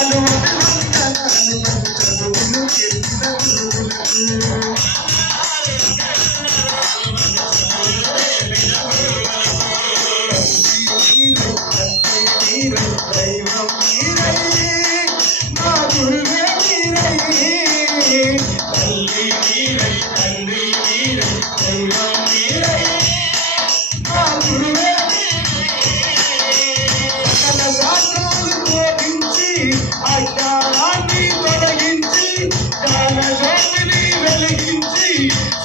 వందనాలు చదువును చేసిన గురువులకు. దైవం మీరయ్యే మా గురువే మీరయ్యే తల్లి మీరై తండ్రి మీరై దైవం మీరయ్యే మా గురువే సకల శాస్త్రాలు బోధించి అజ్ఞానాన్ని తొలగించి జ్ఞాన జ్యోతిని వెలిగించి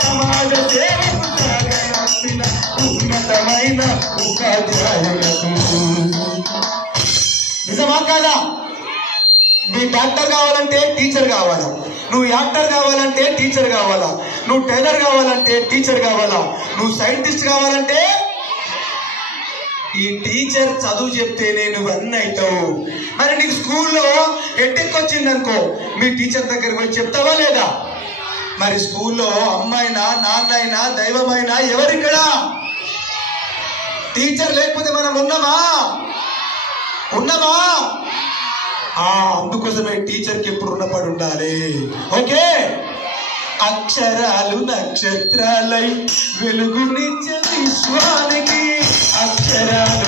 సమాజ సేవకు సాగనంపిన ఉన్నతమైన ఉపాధ్యాయులకు. నిజమా కాదా? నీ డాక్టర్ కావాలంటే టీచర్ కావాలా, నువ్వు యాక్టర్ కావాలంటే టీచర్ కావాలా, నువ్వు టైలర్ కావాలంటే టీచర్ కావాలా, నువ్వు సైంటిస్ట్ కావాలంటే ఈ టీచర్ చదువు చెప్తేనే నువ్వు అన్నీ అవుతావు. మరి నీకు స్కూల్లో ఎట్టెక్కి వచ్చిందనుకో మీ టీచర్ దగ్గరికి పోయి చెప్తావా లేదా? మరి స్కూల్లో అమ్మైనా నాన్నైనా దైవమైనా ఎవరిక్కడ? టీచర్ లేకపోతే మనం ఉన్నామా? అందుకోసమే టీచర్కి ఎప్పుడు రుణపడి ఉండాలి. ఓకే, అక్షరాలు నక్షత్రాలై వెలుగునిచ్చే విశ్వానికి అక్షరాలు